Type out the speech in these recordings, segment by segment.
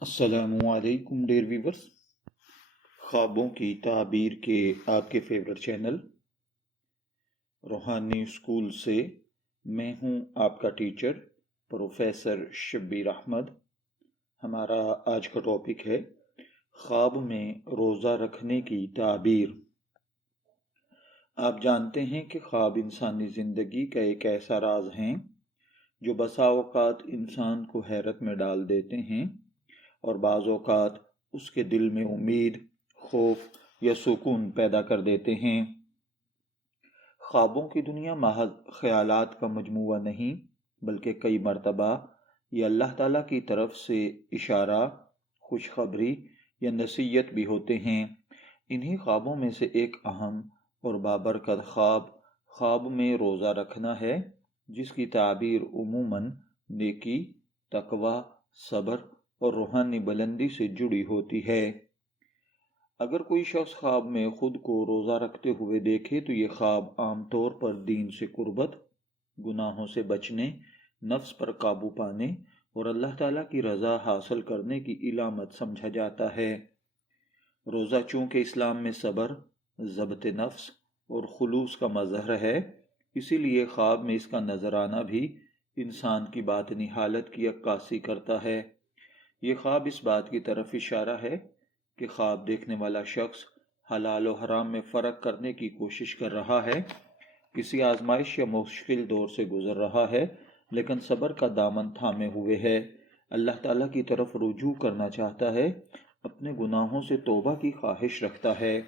السلام علیکم dear viewers, خوابوں کی تعبیر کے آپ کے فیورٹ چینل روحانی اسکول سے میں ہوں آپ کا ٹیچر پروفیسر شبیر احمد۔ ہمارا آج کا ٹاپک ہے خواب میں روزہ رکھنے کی تعبیر۔ آپ جانتے ہیں کہ خواب انسانی زندگی کا ایک ایسا راز ہیں جو بسا اوقات انسان کو حیرت میں ڈال دیتے ہیں اور بعض اوقات اس کے دل میں امید، خوف یا سکون پیدا کر دیتے ہیں۔ خوابوں کی دنیا محض خیالات کا مجموعہ نہیں، بلکہ کئی مرتبہ یہ اللہ تعالیٰ کی طرف سے اشارہ، خوشخبری یا نصیحت بھی ہوتے ہیں۔ انہی خوابوں میں سے ایک اہم اور بابرکت خواب میں روزہ رکھنا ہے، جس کی تعبیر عموماً نیکی، تقوی، صبر اور روحانی بلندی سے جڑی ہوتی ہے۔ اگر کوئی شخص خواب میں خود کو روزہ رکھتے ہوئے دیکھے تو یہ خواب عام طور پر دین سے قربت، گناہوں سے بچنے، نفس پر قابو پانے اور اللہ تعالیٰ کی رضا حاصل کرنے کی علامت سمجھا جاتا ہے۔ روزہ چونکہ اسلام میں صبر، ضبط نفس اور خلوص کا مظہر ہے، اسی لیے خواب میں اس کا نظر آنا بھی انسان کی باطنی حالت کی عکاسی کرتا ہے۔ یہ خواب اس بات کی طرف اشارہ ہے کہ خواب دیکھنے والا شخص حلال و حرام میں فرق کرنے کی کوشش کر رہا ہے، کسی آزمائش یا مشکل دور سے گزر رہا ہے، لیکن صبر کا دامن تھامے ہوئے ہے، اللہ تعالیٰ کی طرف رجوع کرنا چاہتا ہے، اپنے گناہوں سے توبہ کی خواہش رکھتا ہے۔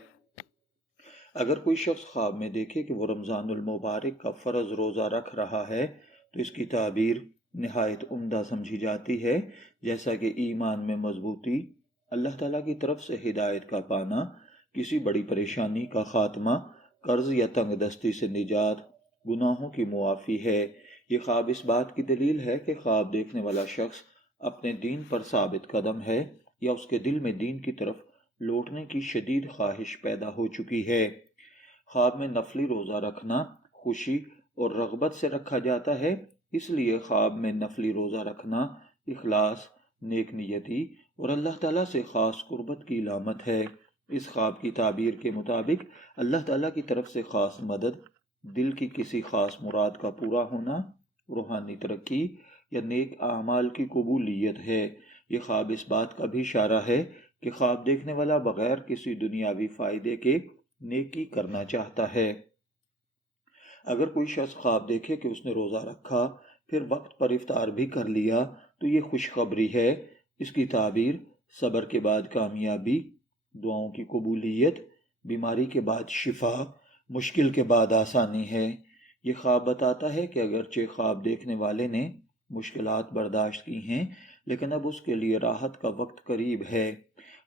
اگر کوئی شخص خواب میں دیکھے کہ وہ رمضان المبارک کا فرض روزہ رکھ رہا ہے تو اس کی تعبیر نہایت عمدہ سمجھی جاتی ہے، جیسا کہ ایمان میں مضبوطی، اللہ تعالیٰ کی طرف سے ہدایت کا پانا، کسی بڑی پریشانی کا خاتمہ، قرض یا تنگ دستی سے نجات، گناہوں کی معافی ہے۔ یہ خواب اس بات کی دلیل ہے کہ خواب دیکھنے والا شخص اپنے دین پر ثابت قدم ہے یا اس کے دل میں دین کی طرف لوٹنے کی شدید خواہش پیدا ہو چکی ہے۔ خواب میں نفلی روزہ رکھنا خوشی اور رغبت سے رکھا جاتا ہے، اس لیے خواب میں نفلی روزہ رکھنا اخلاص، نیک نیتی اور اللہ تعالیٰ سے خاص قربت کی علامت ہے۔ اس خواب کی تعبیر کے مطابق اللہ تعالیٰ کی طرف سے خاص مدد، دل کی کسی خاص مراد کا پورا ہونا، روحانی ترقی یا نیک اعمال کی قبولیت ہے۔ یہ خواب اس بات کا بھی اشارہ ہے کہ خواب دیکھنے والا بغیر کسی دنیاوی فائدے کے نیکی کرنا چاہتا ہے۔ اگر کوئی شخص خواب دیکھے کہ اس نے روزہ رکھا، پھر وقت پر افطار بھی کر لیا تو یہ خوشخبری ہے۔ اس کی تعبیر صبر کے بعد کامیابی، دعاؤں کی قبولیت، بیماری کے بعد شفا، مشکل کے بعد آسانی ہے۔ یہ خواب بتاتا ہے کہ اگرچہ خواب دیکھنے والے نے مشکلات برداشت کی ہیں، لیکن اب اس کے لیے راحت کا وقت قریب ہے۔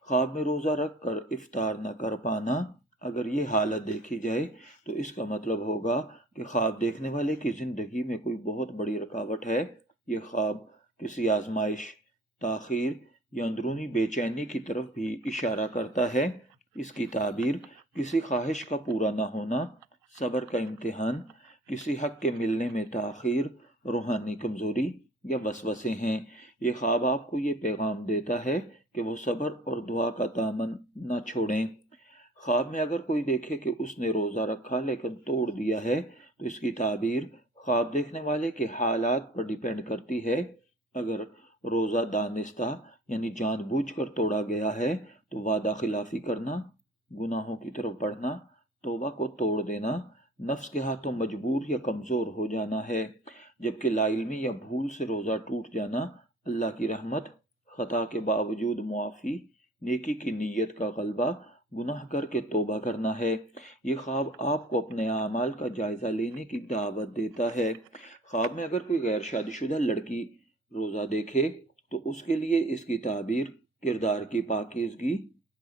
خواب میں روزہ رکھ کر افطار نہ کر پانا، اگر یہ حالت دیکھی جائے تو اس کا مطلب ہوگا کہ خواب دیکھنے والے کی زندگی میں کوئی بہت بڑی رکاوٹ ہے۔ یہ خواب کسی آزمائش، تاخیر یا اندرونی بے چینی کی طرف بھی اشارہ کرتا ہے۔ اس کی تعبیر کسی خواہش کا پورا نہ ہونا، صبر کا امتحان، کسی حق کے ملنے میں تاخیر، روحانی کمزوری یا وسوسے ہیں۔ یہ خواب آپ کو یہ پیغام دیتا ہے کہ وہ صبر اور دعا کا دامن نہ چھوڑیں۔ خواب میں اگر کوئی دیکھے کہ اس نے روزہ رکھا لیکن توڑ دیا ہے تو اس کی تعبیر خواب دیکھنے والے کے حالات پر ڈیپینڈ کرتی ہے۔ اگر روزہ دانستہ یعنی جان بوجھ کر توڑا گیا ہے تو وعدہ خلافی کرنا، گناہوں کی طرف بڑھنا، توبہ کو توڑ دینا، نفس کے ہاتھوں مجبور یا کمزور ہو جانا ہے۔ جبکہ لا علمی یا بھول سے روزہ ٹوٹ جانا اللہ کی رحمت، خطا کے باوجود معافی، نیکی کی نیت کا غلبہ، گناہ کر کے توبہ کرنا ہے۔ یہ خواب آپ کو اپنے اعمال کا جائزہ لینے کی دعوت دیتا ہے۔ خواب میں اگر کوئی غیر شادی شدہ لڑکی روزہ دیکھے تو اس کے لیے اس کی تعبیر کردار کی پاکیزگی،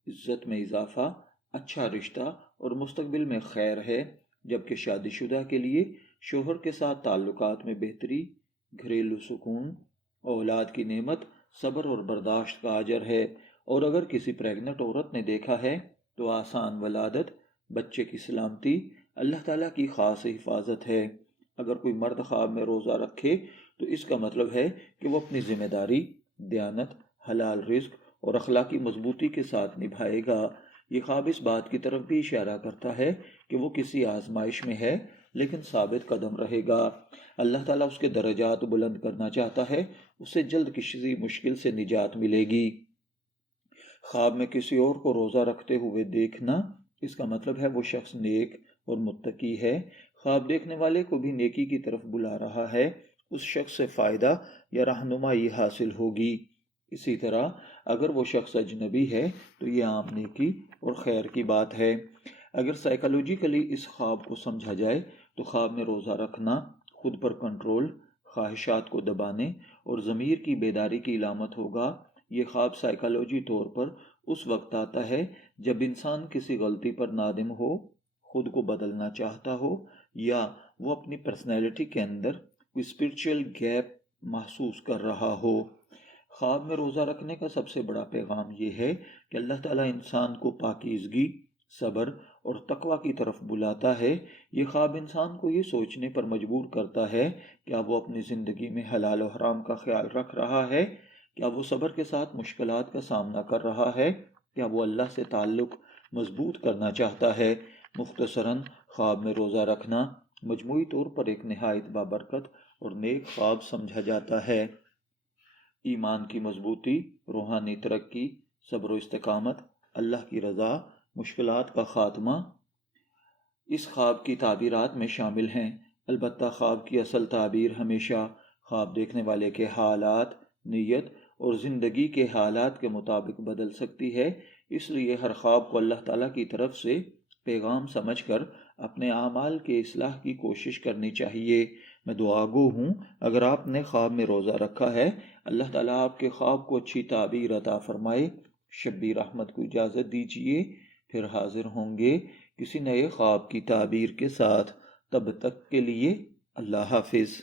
عزت میں اضافہ، اچھا رشتہ اور مستقبل میں خیر ہے، جبکہ شادی شدہ کے لیے شوہر کے ساتھ تعلقات میں بہتری، گھریلو سکون، اولاد کی نعمت، صبر اور برداشت کا اجر ہے۔ اور اگر کسی پریگننٹ عورت نے دیکھا ہے تو آسان ولادت، بچے کی سلامتی، اللہ تعالیٰ کی خاص حفاظت ہے۔ اگر کوئی مرد خواب میں روزہ رکھے تو اس کا مطلب ہے کہ وہ اپنی ذمہ داری، دیانت، حلال رزق اور اخلاقی مضبوطی کے ساتھ نبھائے گا۔ یہ خواب اس بات کی طرف بھی اشارہ کرتا ہے کہ وہ کسی آزمائش میں ہے لیکن ثابت قدم رہے گا۔ اللہ تعالیٰ اس کے درجات بلند کرنا چاہتا ہے، اسے جلد کسی مشکل سے نجات ملے گی۔ خواب میں کسی اور کو روزہ رکھتے ہوئے دیکھنا، اس کا مطلب ہے وہ شخص نیک اور متقی ہے۔ خواب دیکھنے والے کو بھی نیکی کی طرف بلا رہا ہے، اس شخص سے فائدہ یا رہنمائی حاصل ہوگی۔ اسی طرح اگر وہ شخص اجنبی ہے تو یہ عام نیکی اور خیر کی بات ہے۔ اگر سائیکالوجیکلی اس خواب کو سمجھا جائے تو خواب میں روزہ رکھنا خود پر کنٹرول، خواہشات کو دبانے اور ضمیر کی بیداری کی علامت ہوگا۔ یہ خواب سائیکالوجی طور پر اس وقت آتا ہے جب انسان کسی غلطی پر نادم ہو، خود کو بدلنا چاہتا ہو یا وہ اپنی پرسنالٹی کے اندر کوئی اسپرچل گیپ محسوس کر رہا ہو۔ خواب میں روزہ رکھنے کا سب سے بڑا پیغام یہ ہے کہ اللہ تعالیٰ انسان کو پاکیزگی، صبر اور تقوی کی طرف بلاتا ہے۔ یہ خواب انسان کو یہ سوچنے پر مجبور کرتا ہے کیا وہ اپنی زندگی میں حلال و حرام کا خیال رکھ رہا ہے، کیا وہ صبر کے ساتھ مشکلات کا سامنا کر رہا ہے، کیا وہ اللہ سے تعلق مضبوط کرنا چاہتا ہے۔ مختصراً، خواب میں روزہ رکھنا مجموعی طور پر ایک نہایت بابرکت اور نیک خواب سمجھا جاتا ہے۔ ایمان کی مضبوطی، روحانی ترقی، صبر و استقامت، اللہ کی رضا، مشکلات کا خاتمہ اس خواب کی تعبیرات میں شامل ہیں۔ البتہ خواب کی اصل تعبیر ہمیشہ خواب دیکھنے والے کے حالات، نیت اور زندگی کے حالات کے مطابق بدل سکتی ہے۔ اس لیے ہر خواب کو اللہ تعالیٰ کی طرف سے پیغام سمجھ کر اپنے اعمال کے اصلاح کی کوشش کرنی چاہیے۔ میں دعا گو ہوں، اگر آپ نے خواب میں روزہ رکھا ہے، اللہ تعالیٰ آپ کے خواب کو اچھی تعبیر عطا فرمائے۔ شبیر احمد کو اجازت دیجیے، پھر حاضر ہوں گے کسی نئے خواب کی تعبیر کے ساتھ۔ تب تک کے لیے اللہ حافظ۔